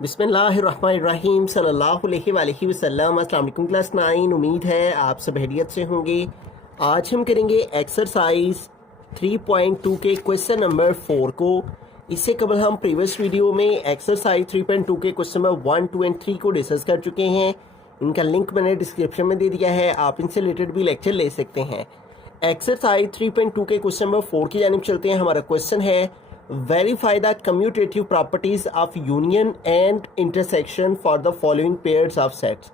बिस्मिल्लाहिर्रहमानिर्रहीम सल्लल्लाहु अलैहि वसल्लम। अस्सलाम वालेकुम क्लास 9। उम्मीद है आप सब खैरियत से होंगे। आज हम करेंगे एक्सरसाइज 3.2 के क्वेश्चन नंबर 4 को। इससे कबल हम प्रीवियस वीडियो में एक्सरसाइज 3.2 के क्वेश्चन नंबर 1, 2 एंड 3 को डिस्कस कर चुके हैं। इनका लिंक मैंने डिस्क्रिप्शन में दे दिया है, आप इनसे रिलेटेड भी लेक्चर ले सकते हैं। एक्सरसाइज 3.2 के क्वेश्चन नंबर 4 की जानिब चलते हैं। हमारा क्वेश्चन है verify the commutative properties of union and intersection for the following pairs of sets.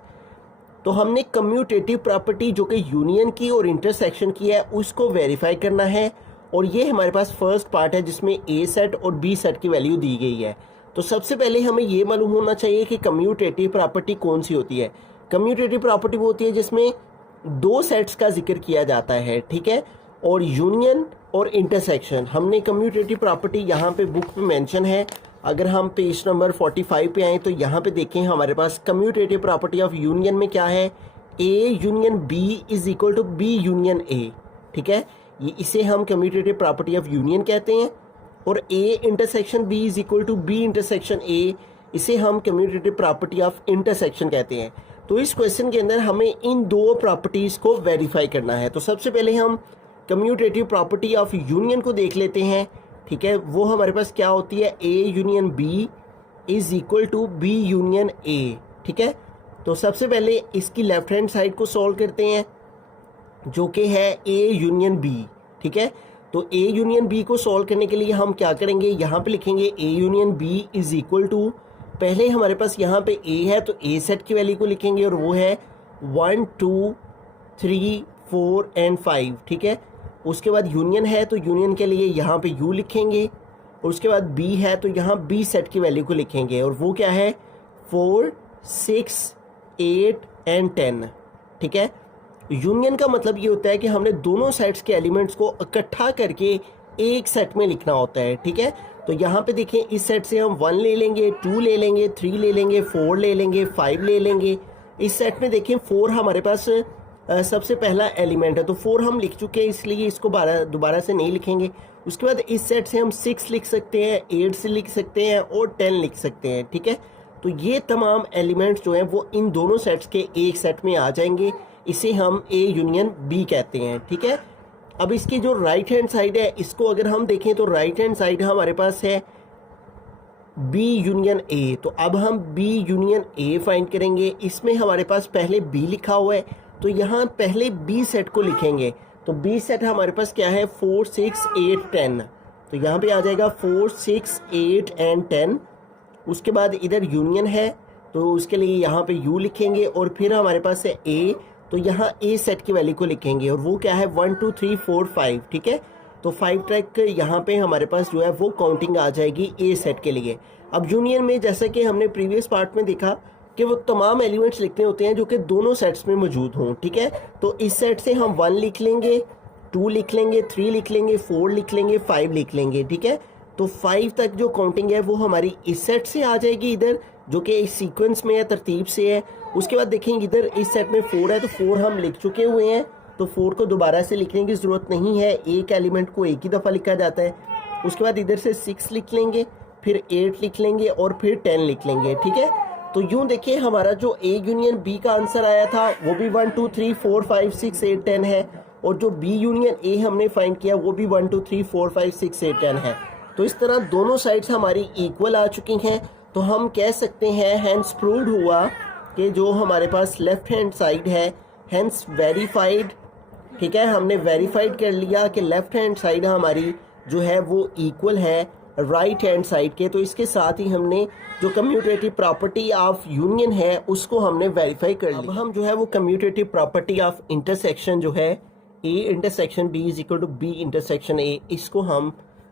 तो हमने कम्यूटेटिव प्रॉपर्टी जो कि यूनियन की और इंटरसेक्शन की है उसको वेरीफाई करना है, और ये हमारे पास फर्स्ट पार्ट है जिसमें ए सेट और बी सेट की वैल्यू दी गई है। तो सबसे पहले हमें ये मालूम होना चाहिए कि कम्यूटेटिव प्रॉपर्टी कौन सी होती है। कम्यूटेटिव प्रॉपर्टी वो होती है जिसमें दो सेट्स का जिक्र किया जाता है, ठीक है। और यूनियन और इंटरसेक्शन, हमने कम्यूटेटिव प्रॉपर्टी यहाँ पे बुक पे मेंशन है। अगर हम पेज नंबर 45 पे आएँ तो यहाँ पे देखें हमारे पास कम्यूटेटिव प्रॉपर्टी ऑफ यूनियन में क्या है, A union B is equal to B union A, ठीक है। ये इसे हम कम्यूटेटिव प्रॉपर्टी ऑफ यूनियन कहते हैं। और A intersection B is equal to B intersection A, इसे हम कम्यूटेटिव प्रॉपर्टी ऑफ इंटरसेक्शन कहते हैं। तो इस क्वेश्चन के अंदर हमें इन दो प्रॉपर्टीज़ को वेरीफाई करना है। तो सबसे पहले हम कम्यूटेटिव प्रॉपर्टी ऑफ यूनियन को देख लेते हैं, ठीक है। वो हमारे पास क्या होती है, A union B is equal to B union A, ठीक है। तो सबसे पहले इसकी लेफ्ट हैंड साइड को सॉल्व करते हैं जो कि है ए यूनियन बी, ठीक है। तो ए यूनियन बी को सॉल्व करने के लिए हम क्या करेंगे, यहाँ पे लिखेंगे A union B is equal to, पहले हमारे पास यहाँ पे ए है तो ए सेट की वैल्यू को लिखेंगे और वो है 1, 2, 3, 4 एंड 5, ठीक है। उसके बाद यूनियन है तो यूनियन के लिए यहाँ पे यू लिखेंगे, और उसके बाद बी है तो यहाँ बी सेट की वैल्यू को लिखेंगे और वो क्या है 4, 6, 8 एंड 10, ठीक है। यूनियन का मतलब ये होता है कि हमने दोनों सेट्स के एलिमेंट्स को इकट्ठा करके एक सेट में लिखना होता है, ठीक है। तो यहाँ पे देखें इस सेट से हम 1 ले लेंगे, 2 ले लेंगे, 3 ले लेंगे, 4 ले लेंगे, 5 ले लेंगे। इस सेट में देखें 4 हमारे पास सबसे पहला एलिमेंट है तो 4 हम लिख चुके हैं, इसलिए इसको दोबारा से नहीं लिखेंगे। उसके बाद इस सेट से हम 6 लिख सकते हैं, 8 से लिख सकते हैं और 10 लिख सकते हैं, ठीक है। तो ये तमाम एलिमेंट्स जो हैं वो इन दोनों सेट्स के एक सेट में आ जाएंगे, इसे हम ए यूनियन बी कहते हैं, ठीक है। अब इसकी जो राइट हैंड साइड है इसको अगर हम देखें तो राइट हैंड साइड हमारे पास है बी यूनियन ए। तो अब हम बी यूनियन ए फाइंड करेंगे। इसमें हमारे पास पहले बी लिखा हुआ है तो यहाँ पहले बी सेट को लिखेंगे। तो बी सेट हमारे पास क्या है 4, 6, 8, 10, तो यहाँ पे आ जाएगा 4, 6, 8 एंड 10। उसके बाद इधर यूनियन है तो उसके लिए यहाँ पे यू लिखेंगे और फिर हमारे पास है ए, तो यहाँ ए सेट की वैल्यू को लिखेंगे और वो क्या है 1, 2, 3, 4, 5, ठीक है। तो 5 तक यहाँ पे हमारे पास जो है वो काउंटिंग आ जाएगी ए सेट के लिए। अब यूनियन में जैसा कि हमने प्रीवियस पार्ट में देखा कि वो तमाम एलिमेंट्स लिखने होते हैं जो कि दोनों सेट्स में मौजूद हों, ठीक है। तो इस सेट से हम 1 लिख लेंगे, 2 लिख लेंगे, 3 लिख लेंगे, 4 लिख लेंगे, 5 लिख लेंगे, ठीक है। तो 5 तक जो काउंटिंग है वो हमारी इस सेट से आ जाएगी इधर, जो कि इस सीक्वेंस में है, तरतीब से है। उसके बाद देखेंगे इधर इस सेट में 4 है तो 4 हम लिख चुके हुए हैं, तो 4 को दोबारा से लिखने की ज़रूरत नहीं है, एक एलिमेंट को एक ही दफ़ा लिखा जाता है। उसके बाद इधर से 6 लिख लेंगे, फिर 8 लिख लेंगे और फिर 10 लिख लेंगे, ठीक है। तो यूँ देखिए हमारा जो ए यूनियन बी का आंसर आया था वो भी 1, 2, 3, 4, 5, 6, 8, 10 है, और जो बी यूनियन ए हमने फाइंड किया वो भी 1, 2, 3, 4, 5, 6, 8, 10 है। तो इस तरह दोनों साइड्स हमारी इक्वल आ चुकी हैं। तो हम कह सकते हैं हैंस प्रूव्ड हुआ कि जो हमारे पास लेफ्ट हैंड साइड है हैंस वेरीफाइड, ठीक है। हमने वेरीफाइड कर लिया कि लेफ्ट हैंड साइड हमारी जो है वो इक्वल है राइट हैंड साइड के। तो इसके साथ ही हमने जो कम्यूटेटिव प्रॉपर्टी ऑफ यूनियन है उसको हमने वेरीफाई कर लिया। अब हम जो है वो कम्यूटेटिव प्रॉपर्टी ऑफ इंटरसेक्शन जो है A intersection B is equal to B intersection A, इसको हम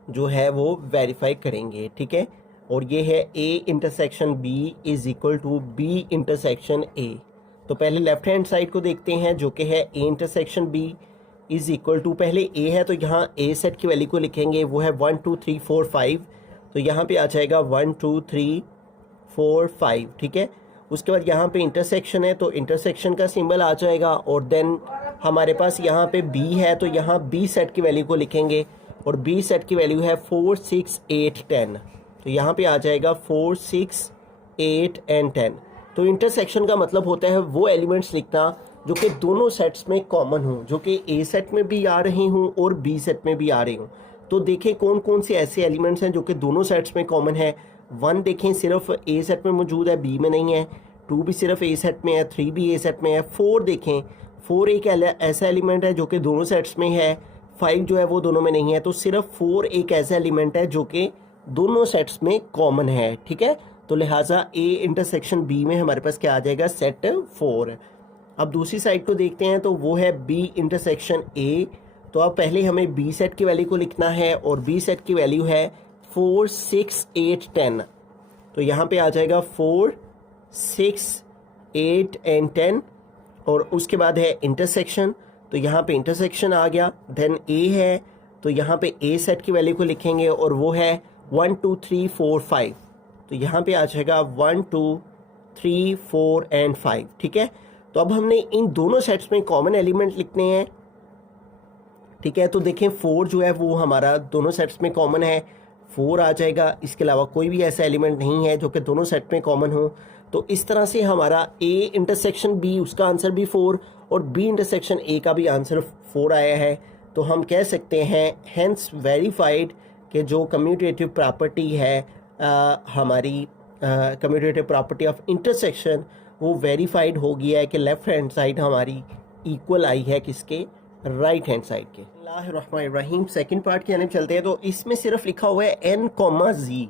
जो है वो वेरीफाई करेंगे, ठीक है। और ये है A intersection B is equal to B intersection A. तो पहले लेफ्ट हैंड साइड को देखते हैं जो कि है A intersection B is equal to, पहले ए है तो यहाँ ए सेट की वैल्यू को लिखेंगे, वो है 1, 2, 3, 4, 5, तो यहाँ पे आ जाएगा 1, 2, 3, 4, 5, ठीक है। उसके बाद यहाँ पे इंटरसेक्शन है तो इंटरसेक्शन का सिंबल आ जाएगा, और देन हमारे पास यहाँ पे बी है तो यहाँ बी सेट की वैल्यू को लिखेंगे और बी सेट की वैल्यू है 4, 6, 8, 10, तो यहाँ पे आ जाएगा 4, 6, 8 एंड 10। तो इंटरसेक्शन का मतलब होता है वो एलिमेंट्स लिखना जो कि दोनों सेट्स में कॉमन हों, जो कि ए सेट में भी आ रहे हों और बी सेट में भी आ रहे हों। तो देखें कौन कौन से ऐसे एलिमेंट्स हैं जो कि दोनों सेट्स में कॉमन है। 1 देखें सिर्फ ए सेट में मौजूद है, बी में नहीं है। 2 भी सिर्फ ए सेट में है, 3 भी ए सेट में है। 4 देखें, 4 एक ऐसा एलिमेंट है जो कि दोनों सेट्स में है। 5 जो है वो दोनों में नहीं है। तो सिर्फ 4 एक ऐसा एलिमेंट है जो कि दोनों सेट्स में कॉमन है, ठीक है। तो लिहाजा ए इंटरसेक्शन बी में हमारे पास क्या आ जाएगा, सेट 4। अब दूसरी साइड को देखते हैं तो वो है बी इंटरसेक्शन ए। तो अब पहले हमें बी सेट की वैल्यू को लिखना है और बी सेट की वैल्यू है 4, 6, 8, 10। तो यहाँ पे आ जाएगा 4, 6, 8 एंड 10 और उसके बाद है इंटरसेक्शन। तो यहाँ पे इंटरसेक्शन आ गया। देन ए है तो यहाँ पे ए सेट की वैल्यू को लिखेंगे और वो है 1, 2, 3, 4, 5। तो यहाँ पे आ जाएगा 1, 2, 3, 4 एंड 5, ठीक है। तो अब हमने इन दोनों सेट्स में कॉमन एलिमेंट लिखने हैं, ठीक है। तो देखें 4 जो है वो हमारा दोनों सेट्स में कॉमन है, 4 आ जाएगा। इसके अलावा कोई भी ऐसा एलिमेंट नहीं है जो कि दोनों सेट में कॉमन हो। तो इस तरह से हमारा ए इंटरसेक्शन बी, उसका आंसर भी 4 और बी इंटरसेक्शन ए का भी आंसर 4 आया है। तो हम कह सकते हैं हेंस वेरीफाइड कि जो कम्यूटेटिव प्रॉपर्टी है हमारी कम्यूटेटिव प्रॉपर्टी ऑफ इंटरसेक्शन वो वेरीफाइड हो गया है कि लेफ्ट हैंड साइड हमारी इक्वल आई है किसके, राइट हैंड साइड के। बिस्मिल्लाहिर्रहमानिर्रहीम, सेकंड पार्ट की जानिब चलते हैं। तो इसमें सिर्फ लिखा हुआ है n, z।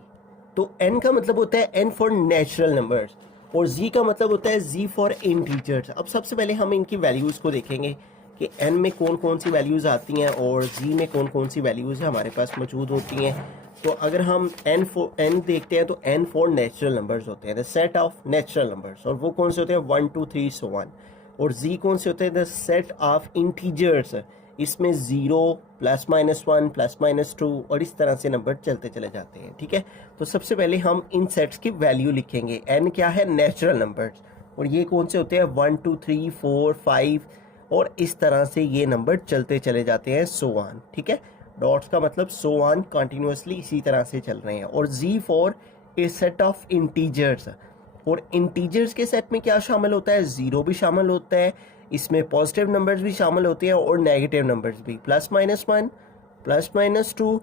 तो n का मतलब होता है n फॉर नेचुरल नंबर्स और z का मतलब होता है z फॉर इंटीजर्स। अब सबसे पहले हम इनकी वैल्यूज़ को देखेंगे कि n में कौन कौन सी वैल्यूज़ आती हैं और z में कौन कौन सी वैल्यूज़ हमारे पास मौजूद होती हैं। तो अगर हम n देखते हैं तो n फॉर नेचुरल नंबर्स होते हैं, the set of natural numbers. और वो कौन से होते हैं, 1, 2, 3 सो ऑन। और z कौन से होते हैं, द सेट ऑफ इंटीजर्स। इसमें 0, ±1, ±2 और इस तरह से नंबर चलते चले जाते हैं, ठीक है। तो सबसे पहले हम इन सेट्स की वैल्यू लिखेंगे। n क्या है, नेचुरल नंबर्स। और ये कौन से होते हैं, 1, 2, 3, 4, 5 और इस तरह से ये नंबर चलते चले जाते हैं, सो ऑन, ठीक है। डॉट्स का मतलब सो ऑन, कंटिन्यूसली इसी तरह से चल रहे हैं। और z for a set of integers. और इंटीजर्स के सेट में क्या शामिल होता है, 0 भी शामिल होता है, इसमें पॉजिटिव नंबर्स भी शामिल होते हैं और नेगेटिव नंबर्स भी, +-1, +-2,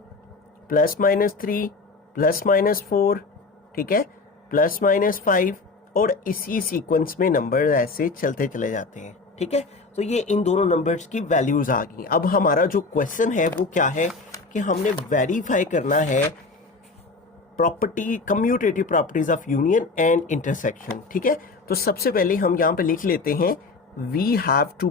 +-3, +-4, ठीक है, +-5 और इसी सीक्वेंस में नंबर ऐसे चलते चले जाते हैं, ठीक है। तो ये इन दोनों नंबर्स की वैल्यूज़ आ गई। अब हमारा जो क्वेश्चन है वो क्या है कि हमने वेरीफाई करना है property, commutative properties of union and intersection, ठीक है। तो सबसे पहले हम यहाँ पे लिख लेते हैं we have to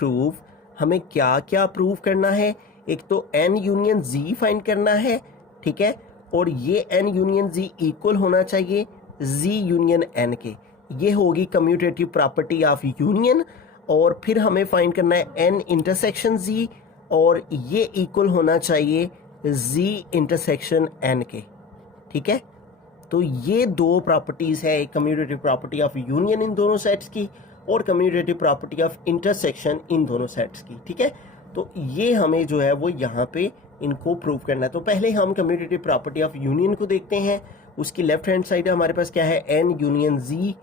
prove हमें क्या क्या प्रूव करना है। एक तो n यूनियन z फाइंड करना है, ठीक है। और ये n यूनियन z इक्वल होना चाहिए z यूनियन n के। ये होगी कम्यूटेटिव प्रॉपर्टी ऑफ यूनियन। और फिर हमें फाइंड करना है n इंटरसेक्शन z और ये इक्वल होना चाहिए z इंटरसेक्शन n के, ठीक है। तो ये दो प्रॉपर्टीज़ है, एक commutative property of union in दोनों सेट्स की और कम्यूटेटिव प्रॉपर्टी ऑफ इंटरसेक्शन इन दोनों सेट्स की, ठीक है। तो ये हमें जो है वो यहाँ पे इनको प्रूव करना है। तो पहले हम कम्यूटेटिव प्रॉपर्टी ऑफ यूनियन को देखते हैं। उसकी लेफ्ट हैंड साइड हमारे पास क्या है, n यूनियन z।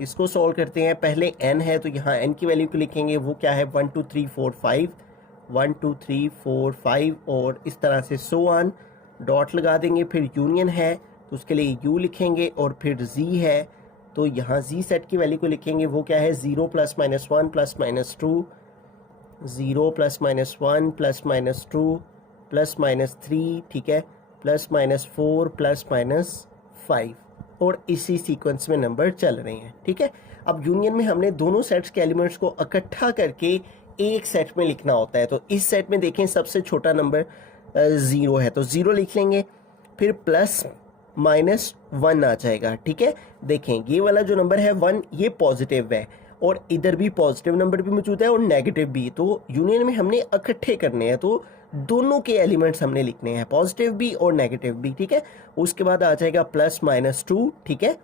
इसको सॉल्व करते हैं। पहले n है तो यहाँ n की वैल्यू को लिखेंगे, वो क्या है, 1, 2, 3, 4, 5, 1, 2, 3, 4, 5 और इस तरह से सो ऑन। डॉट लगा देंगे। फिर यूनियन है तो उसके लिए u लिखेंगे और फिर z है तो यहाँ z सेट की वैल्यू को लिखेंगे, वो क्या है, 0 +-1 +-2, 0 +-1 +-2 +-3, ठीक है, +-4 +-5 और इसी सीक्वेंस में नंबर चल रहे हैं, ठीक है। अब यूनियन में हमने दोनों सेट्स के एलिमेंट्स को इकट्ठा करके एक सेट में लिखना होता है। तो इस सेट में देखें सबसे छोटा नंबर 0 है तो 0 लिख लेंगे। फिर +-1 आ जाएगा, ठीक है। देखें ये वाला जो नंबर है 1 ये पॉजिटिव है और इधर भी पॉजिटिव नंबर भी मौजूद है और नेगेटिव भी। तो यूनियन में हमने इकट्ठे करने हैं तो दोनों के एलिमेंट्स हमने लिखने हैं, पॉजिटिव भी और नेगेटिव भी, ठीक है। उसके बाद आ जाएगा +-2, ठीक है।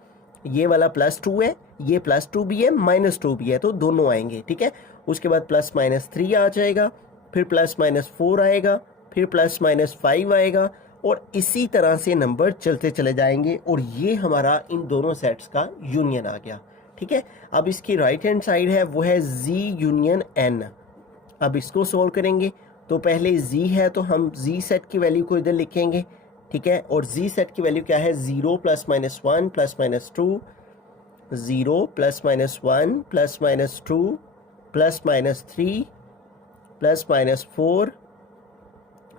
ये वाला +2 है, ये +2 भी है, -2 भी है तो दोनों आएंगे, ठीक है। उसके बाद +-3 आ जाएगा, फिर +-4 आएगा, फिर +-5 आएगा और इसी तरह से नंबर चलते चले जाएंगे और ये हमारा इन दोनों सेट्स का यूनियन आ गया। ठीक है, अब इसकी राइट हैंड साइड है वो है z यूनियन n। अब इसको सोल्व करेंगे तो पहले z है तो हम z सेट की वैल्यू को इधर लिखेंगे। ठीक है, और z सेट की वैल्यू क्या है, 0 plus minus 1 plus minus 2, 0 plus minus 1 plus minus 2 plus minus 3 plus minus 4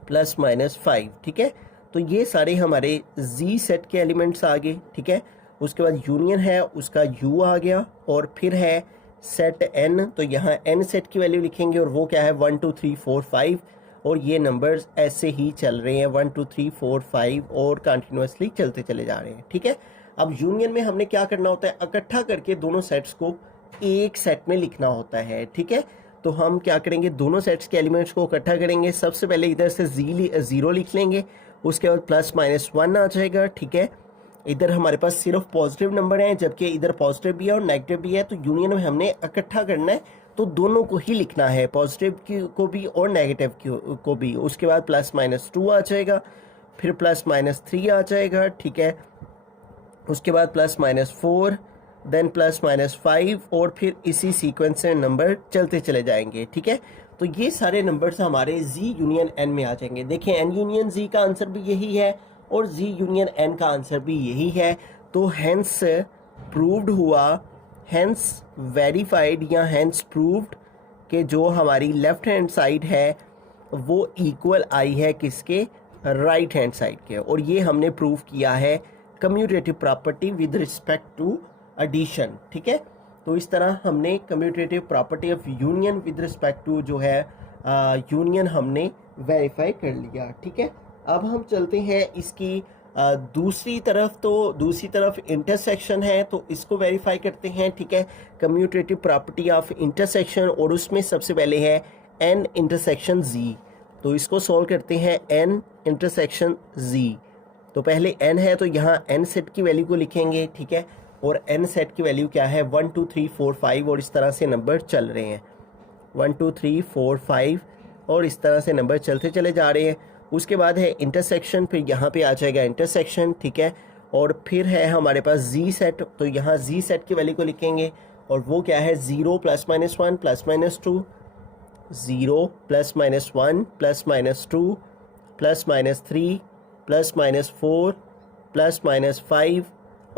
plus minus 5। ठीक है, तो ये सारे हमारे z सेट के एलिमेंट्स आ गए। ठीक है, उसके बाद यूनियन है उसका u आ गया, और फिर है सेट n, तो यहाँ n सेट की वैल्यू लिखेंगे और वो क्या है 1 2 3 4 5, और ये नंबर्स ऐसे ही चल रहे हैं 1 2 3 4 5 और कंटिन्यूसली चलते चले जा रहे हैं। ठीक है, अब यूनियन में हमने क्या करना होता है, इकट्ठा करके दोनों सेट्स को एक सेट में लिखना होता है। ठीक है, तो हम क्या करेंगे, दोनों सेट्स के एलिमेंट्स को इकट्ठा करेंगे। सबसे पहले इधर से ज़ीरो लिख लेंगे, उसके बाद प्लस माइनस 1 आ जाएगा। ठीक है, इधर हमारे पास सिर्फ पॉजिटिव नंबर हैं जबकि इधर पॉजिटिव भी है और नेगेटिव भी है, तो यूनियन में हमने इकट्ठा करना है तो दोनों को ही लिखना है, पॉजिटिव को भी और नेगेटिव को भी। उसके बाद प्लस माइनस 2 आ जाएगा, फिर प्लस माइनस 3 आ जाएगा। ठीक है, उसके बाद plus minus 4, then plus minus 5, और फिर इसी सीक्वेंस से नंबर चलते चले जाएंगे। ठीक है, तो ये सारे नंबर्स हमारे z यूनियन n में आ जाएंगे। देखें n यूनियन z का आंसर भी यही है और z यूनियन n का आंसर भी यही है, तो हैंस प्रूव्ड हुआ, हैंस वेरीफाइड या हैंस प्रूव्ड कि जो हमारी लेफ्ट हैंड साइड है वो इक्वल आई है किसके, राइट हैंड साइड के। और ये हमने प्रूव किया है commutative property with respect to addition. ठीक है, तो इस तरह हमने commutative property of union with respect to जो है यूनियन हमने वेरीफाई कर लिया। ठीक है, अब हम चलते हैं इसकी दूसरी तरफ, तो दूसरी तरफ इंटरसेक्शन है तो इसको वेरीफाई करते हैं। ठीक है, कम्यूटेटिव प्रॉपर्टी ऑफ इंटरसेक्शन, और उसमें सबसे पहले है n इंटरसेक्शन z, तो इसको सॉल्व करते हैं n इंटरसेक्शन z। तो पहले n है तो यहाँ n सेट की वैल्यू को लिखेंगे। ठीक है, और n सेट की वैल्यू क्या है 1 2 3 4 5, और इस तरह से नंबर चल रहे हैं 1 2 3 4 5, और इस तरह से नंबर चलते चले जा रहे हैं। उसके बाद है इंटरसेक्शन, फिर यहाँ पे आ जाएगा इंटरसेक्शन। ठीक है, और फिर है हमारे पास z सेट, तो यहाँ z सेट की वैल्यू को लिखेंगे और वो क्या है 0 plus minus 1 plus minus 2, 0 plus minus 1 plus minus 2 plus minus 3 plus minus 4 plus minus 5,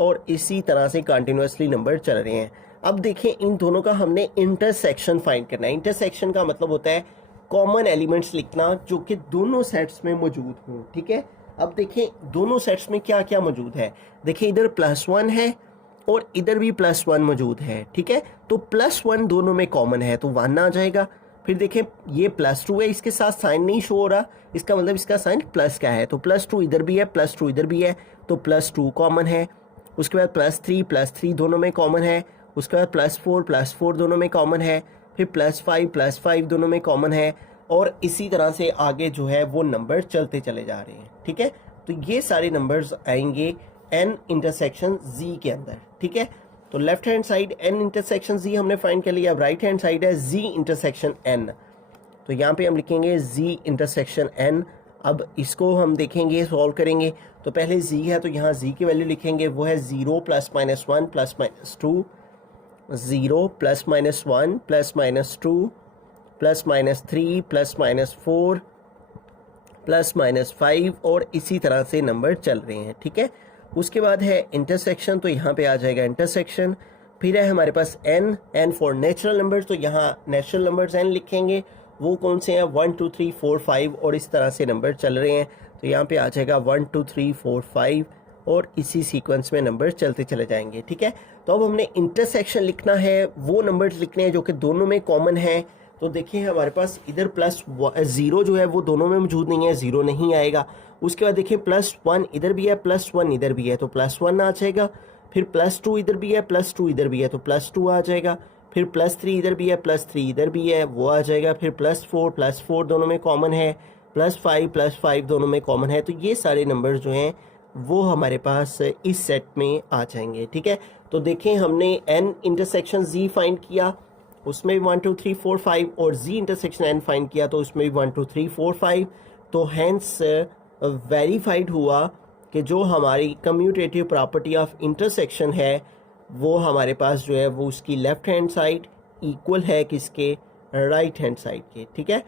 और इसी तरह से कंटिन्यूसली नंबर चल रहे हैं। अब देखें इन दोनों का हमने इंटरसेक्शन फाइंड करना है। इंटरसेक्शन का मतलब होता है कॉमन एलिमेंट्स लिखना जो कि दोनों सेट्स में मौजूद हों। ठीक है, अब देखें दोनों सेट्स में क्या क्या मौजूद है। देखिए इधर +1 है और इधर भी +1 मौजूद है। ठीक है, तो +1 दोनों में कॉमन है तो 1 आ जाएगा। फिर देखें ये +2 है, इसके साथ साइन नहीं शो हो रहा, इसका मतलब इसका साइन प्लस का है, तो +2 इधर भी है, +2 इधर भी है, तो +2 कॉमन है। उसके बाद +3 दोनों में कॉमन है। उसके बाद +4 दोनों में कॉमन है। फिर +5 दोनों में कॉमन है, और इसी तरह से आगे जो है वो नंबर चलते चले जा रहे हैं। ठीक है, तो ये सारे नंबर्स आएंगे n इंटरसेक्शन z के अंदर। ठीक है, तो left hand side n intersection z हमने फाइंड कर लिया। अब राइट हैंड साइड है z इंटरसेक्शन n, तो यहाँ पे हम लिखेंगे z इंटरसेक्शन n। अब इसको हम देखेंगे, सॉल्व करेंगे, तो पहले z है तो यहाँ z की वैल्यू लिखेंगे, वो है 0 plus minus 1 plus minus 2, 0 plus minus 1 plus minus 2 plus minus 3 plus minus 4 plus minus 5, और इसी तरह से नंबर चल रहे हैं। ठीक है, उसके बाद है इंटरसेक्शन, तो यहाँ पे आ जाएगा इंटरसेक्शन। फिर है हमारे पास n फॉर नेचुरल नंबर्स, तो यहाँ नेचुरल नंबर्स n लिखेंगे, वो कौन से हैं 1 2 3 4 5, और इस तरह से नंबर चल रहे हैं, तो यहाँ पे आ जाएगा 1 2 3 4 5, और इसी सीक्वेंस में नंबर चलते चले जाएंगे। ठीक है, तो अब हमने इंटरसेक्शन लिखना है, वो नंबर्स लिखने हैं जो कि दोनों में कॉमन है। तो देखिए हमारे पास इधर +0 जो है वो दोनों में मौजूद नहीं है, 0 नहीं आएगा। उसके बाद देखिए +1 इधर भी है, +1 इधर भी है, तो +1 आ जाएगा। फिर +2 इधर भी है, +2 इधर भी है, तो +2 आ जाएगा। फिर +3 इधर भी है, +3 इधर भी है, वो आ जाएगा। फिर +4 दोनों में कॉमन है, +5 दोनों में कॉमन है, तो ये सारे नंबर जो हैं वो हमारे पास इस सेट में आ जाएंगे। ठीक है, तो देखें हमने n इंटरसेक्शन z फाइंड किया, उसमें भी 1 2 3 4 5, और z इंटरसेक्शन n फाइंड किया तो उसमें भी 1 2 3 4 5। तो हैंस वेरीफाइड हुआ कि जो हमारी कम्यूटेटिव प्रॉपर्टी ऑफ इंटरसेक्शन है वो हमारे पास जो है वो उसकी लेफ़्ट हैंड साइड इक्वल है किसके, राइट हैंड साइड के। ठीक है,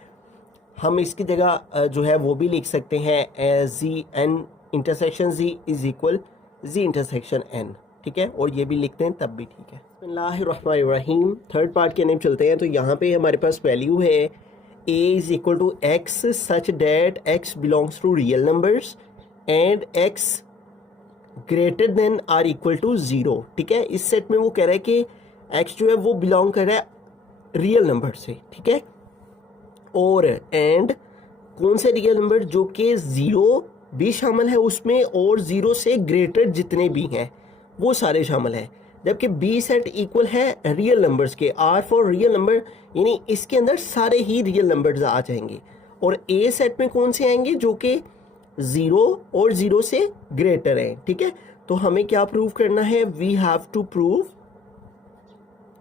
हम इसकी जगह जो है वो भी लिख सकते हैं G N intersection G is equal G intersection N. ठीक है, और ये भी लिखते हैं तब भी ठीक है। बिस्मिल्लाहिर्रहमानिर्रहीम, थर्ड पार्ट के नेम चलते हैं। तो यहाँ पे हमारे पास वैल्यू है a is equal to x such that x belongs to real numbers and x greater than or equal to 0। ठीक है, इस सेट में वो कह रहा है कि x जो है वो बिलोंग कर रहा है रियल नंबर से। ठीक है, और एंड कौन से रियल नंबर, जो कि 0 भी शामिल है उसमें और 0 से ग्रेटर जितने भी हैं वो सारे शामिल हैं। जबकि बी सेट इक्वल है रियल नंबर्स के, आर फॉर रियल नंबर, यानी इसके अंदर सारे ही रियल नंबर्स आ जाएंगे। और ए सेट में कौन से आएंगे, जो कि 0 और 0 से ग्रेटर हैं। ठीक है, तो हमें क्या प्रूव करना है, वी हैव टू प्रूव,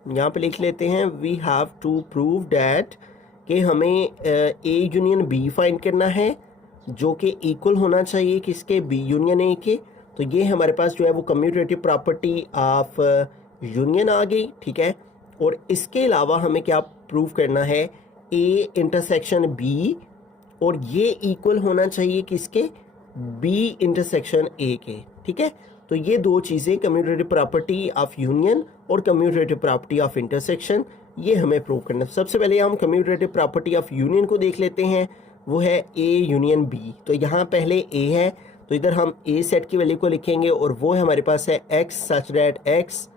यहाँ पे लिख लेते हैं, we have to prove that कि हमें ए यूनियन बी फाइंड करना है जो कि इक्वल होना चाहिए किसके, बी यूनियन ए के। तो ये हमारे पास जो है वो कम्यूटेटिव प्रॉपर्टी ऑफ यूनियन आ गई। ठीक है, और इसके अलावा हमें क्या प्रूव करना है, ए इंटरसेक्शन बी, और ये इक्वल होना चाहिए किसके, बी इंटरसेक्शन ए के। ठीक है, तो ये दो चीज़ें, कम्यूटेटिव प्रॉपर्टी ऑफ यूनियन और कम्यूटेटिव प्रॉपर्टी ऑफ इंटरसेक्शन, ये हमें प्रूव करना है। सबसे पहले हम कम्यूटेटिव प्रॉपर्टी ऑफ यूनियन को देख लेते हैं, वो है ए यूनियन बी। तो यहाँ पहले ए है तो इधर हम ए सेट की वैल्यू को लिखेंगे, और वो है हमारे पास है x such that x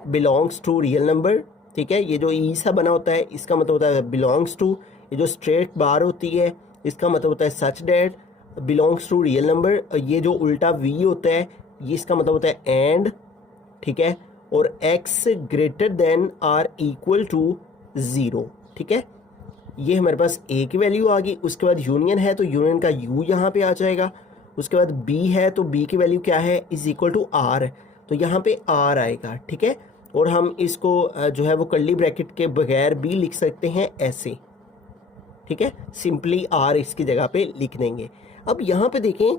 belongs to real number. ठीक है, ये जो ई सा बना होता है इसका मतलब होता है बिलोंग्स टू, ये जो स्ट्रेट बार होती है इसका मतलब होता है such that belongs to real number, ये जो उल्टा वी होता है ये इसका मतलब होता है एंड। ठीक है, और x greater than or equal to 0। ठीक है, ये हमारे पास a की वैल्यू आ गई। उसके बाद यूनियन है तो यूनियन का u यहाँ पे आ जाएगा। उसके बाद b है तो b की वैल्यू क्या है, इज इक्वल टू r, तो यहाँ पे r आएगा। ठीक है, और हम इसको जो है वो कर्ली ब्रैकेट के बगैर भी लिख सकते हैं ऐसे। ठीक है, सिंपली r इसकी जगह पे लिख देंगे। अब यहाँ पे देखें,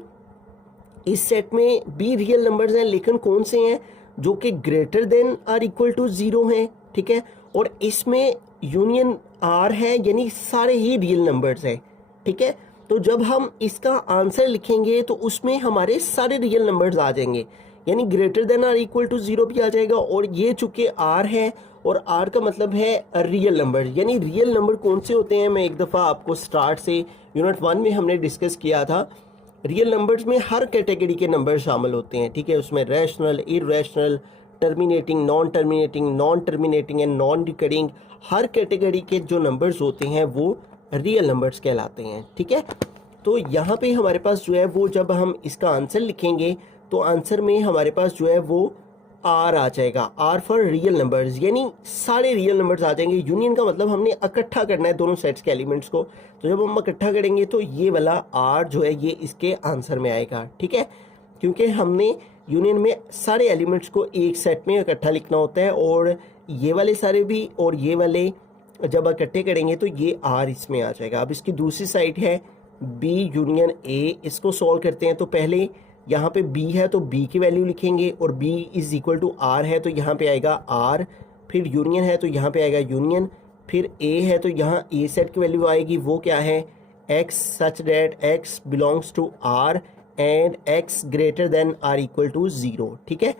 इस सेट में b रियल नंबर्स हैं, लेकिन कौन से हैं, जो कि greater than or equal to 0 हैं। ठीक है, और इसमें यूनियन आर है, यानी सारे ही रियल नंबर्स हैं। ठीक है, तो जब हम इसका आंसर लिखेंगे तो उसमें हमारे सारे रियल नंबर्स आ जाएंगे, यानी greater than or equal to 0 भी आ जाएगा। और ये चूंकि आर है और आर का मतलब है रियल नंबर, यानी रियल नंबर कौन से होते हैं, मैं एक दफ़ा आपको स्टार्ट से यूनिट 1 में हमने डिस्कस किया था। रियल नंबर्स में हर कैटेगरी के नंबर शामिल होते हैं। ठीक है, उसमें rational, irrational, terminating, non terminating and non recurring, her category के जो नंबर्स होते हैं वो रियल नंबर्स कहलाते हैं। ठीक है, तो यहाँ पे हमारे पास जो है वो जब हम इसका आंसर लिखेंगे तो आंसर में हमारे पास जो है वो आर आ जाएगा, आर फॉर रियल नंबर्स, यानी सारे रियल नंबर्स आ जाएंगे। यूनियन का मतलब हमने इकट्ठा करना है दोनों सेट्स के एलिमेंट्स को, तो जब हम इकट्ठा करेंगे तो ये वाला आर जो है ये इसके आंसर में आएगा। ठीक है, क्योंकि हमने यूनियन में सारे एलिमेंट्स को एक सेट में इकट्ठा लिखना होता है, और ये वाले सारे भी और ये वाले जब इकट्ठे करेंगे तो ये आर इसमें आ जाएगा। अब इसकी दूसरी साइड है बी यूनियन ए, इसको सॉल्व करते हैं। तो पहले यहाँ पे b है तो b की वैल्यू लिखेंगे, और b is equal to r है तो यहाँ पे आएगा r, फिर यूनियन है तो यहाँ पे आएगा यूनियन, फिर a है तो यहाँ a सेट की वैल्यू आएगी, वो क्या है, x such that x belongs to r and x greater than r equal to 0। ठीक है,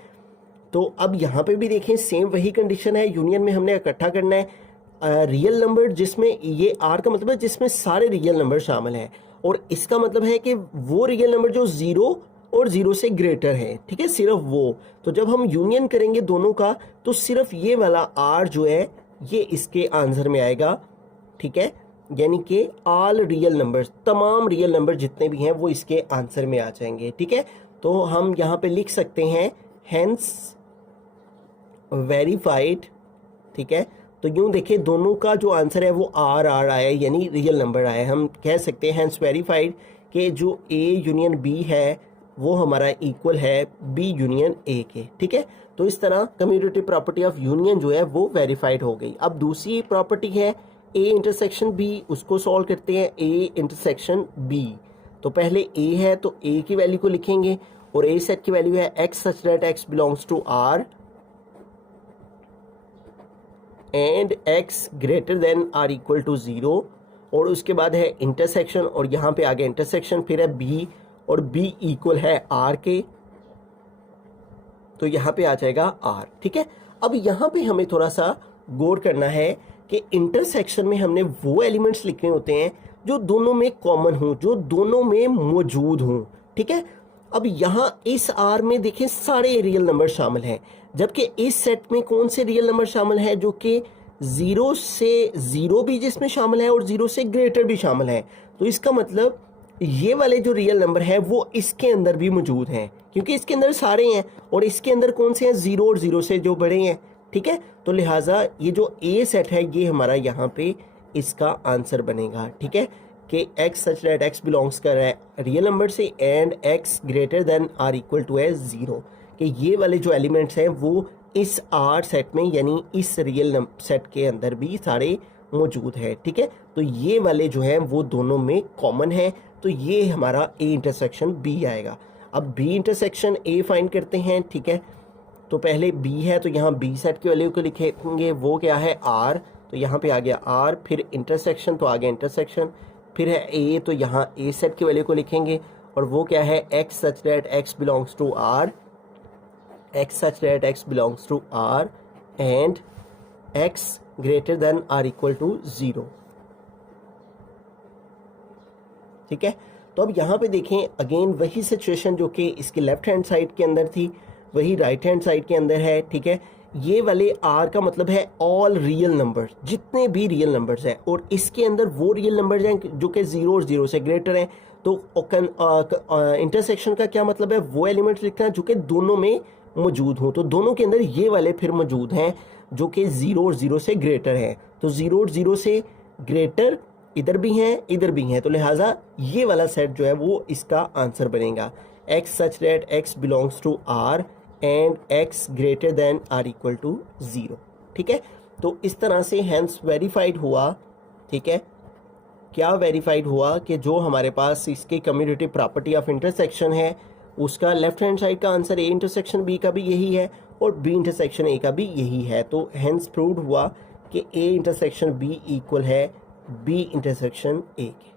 तो अब यहाँ पे भी देखें सेम वही कंडीशन है। यूनियन में हमने इकट्ठा करना है रियल नंबर, जिसमें ये r का मतलब है जिसमें सारे रियल नंबर शामिल हैं, और इसका मतलब है कि वो रियल नंबर जो 0 और 0 से ग्रेटर है। ठीक है, सिर्फ वो। तो जब हम यूनियन करेंगे दोनों का तो सिर्फ ये वाला r जो है ये इसके आंसर में आएगा। ठीक है, यानी कि ऑल रियल नंबर्स, तमाम रियल नंबर जितने भी हैं वो इसके आंसर में आ जाएंगे। ठीक है, तो हम यहाँ पे लिख सकते हैं हेंस वेरीफाइड। ठीक है, तो यूं देखें दोनों का जो आंसर है वो आर आया है, यानी रियल नंबर आया है। हम कह सकते हैं हेंस वेरीफाइड कि जो ए यूनियन बी है वो हमारा इक्वल है बी यूनियन ए के। ठीक है, तो इस तरह कम्यूटेटिव प्रॉपर्टी ऑफ यूनियन जो है वो वेरीफाइड हो गई। अब दूसरी प्रॉपर्टी है ए इंटरसेक्शन बी, उसको सॉल्व करते हैं। ए इंटरसेक्शन बी, तो पहले ए है तो ए की वैल्यू को लिखेंगे और ए सेट की वैल्यू है x such that x belongs to R and x greater than or equal to 0 और उसके बाद है इंटरसेक्शन और यहाँ पे आ गया इंटरसेक्शन, फिर है b और b इक्वल है r के, तो यहाँ पे आ जाएगा r। ठीक है, अब यहाँ पे हमें थोड़ा सा गौर करना है कि इंटरसेक्शन में हमने वो एलिमेंट्स लिखने होते हैं जो दोनों में कॉमन हों, जो दोनों में मौजूद हों। ठीक है, अब यहाँ इस आर में देखें सारे रियल नंबर शामिल हैं, जबकि इस सेट में कौन से रियल नंबर शामिल हैं, जो कि 0 से 0 भी जिसमें शामिल है और 0 से ग्रेटर भी शामिल है। तो इसका मतलब ये वाले जो रियल नंबर है वो इसके अंदर भी मौजूद हैं, क्योंकि इसके अंदर सारे हैं और इसके अंदर कौन से हैं, 0 और 0 से जो बड़े हैं। ठीक है, तो लिहाजा ये जो ए सेट है ये हमारा यहाँ पे इसका आंसर बनेगा। ठीक है, कि x such that x belongs कर रहा है रियल नंबर से and x greater than or equal to है 0, कि ये वाले जो एलिमेंट्स हैं वो इस आर सेट में यानी इस रियल सेट के अंदर भी सारे मौजूद है। ठीक है, तो ये वाले जो हैं वो दोनों में कॉमन है, तो ये हमारा ए इंटरसेक्शन बी आएगा। अब बी इंटरसेक्शन ए फाइंड करते हैं। ठीक है, तो पहले b है तो यहाँ b सेट की वैल्यू को लिखेंगे, वो क्या है r, तो यहाँ पे आ गया r, फिर इंटरसेक्शन तो आ गया इंटरसेक्शन, फिर है a तो यहाँ a सेट की वैल्यू को लिखेंगे और वो क्या है x such that x belongs to r, x such that x belongs to r and x greater than r equal to 0। ठीक है, तो अब यहाँ पे देखें अगेन वही सिचुएशन जो कि इसके लेफ्ट हैंड साइड के अंदर थी वही राइट हैंड साइड के अंदर है। ठीक है, ये वाले आर का मतलब है ऑल रियल नंबर, जितने भी रियल नंबर्स हैं, और इसके अंदर वो रियल नंबर्स हैं जो कि 0 और 0 से ग्रेटर हैं। तो इंटरसेक्शन का क्या मतलब है, वो एलिमेंट्स लिखना है जो कि दोनों में मौजूद हों, तो दोनों के अंदर ये वाले फिर मौजूद हैं जो कि 0 और 0 से ग्रेटर हैं। तो 0 और 0 से ग्रेटर इधर भी हैं इधर भी हैं, तो लिहाजा ये वाला सेट जो है वो इसका आंसर बनेगा x such that x belongs to r and x greater than or equal to 0। ठीक है, तो इस तरह से हैंस वेरीफाइड हुआ। ठीक है, क्या वेरीफाइड हुआ कि जो हमारे पास इसके कम्यूटेटिव प्रॉपर्टी ऑफ इंटरसेक्शन है उसका लेफ्ट हैंड साइड का आंसर ए इंटरसेक्शन बी का भी यही है और बी इंटरसेक्शन ए का भी यही है। तो हैंस प्रूव्ड हुआ कि ए इंटरसेक्शन बी इक्वल है बी इंटरसेक्शन ए के।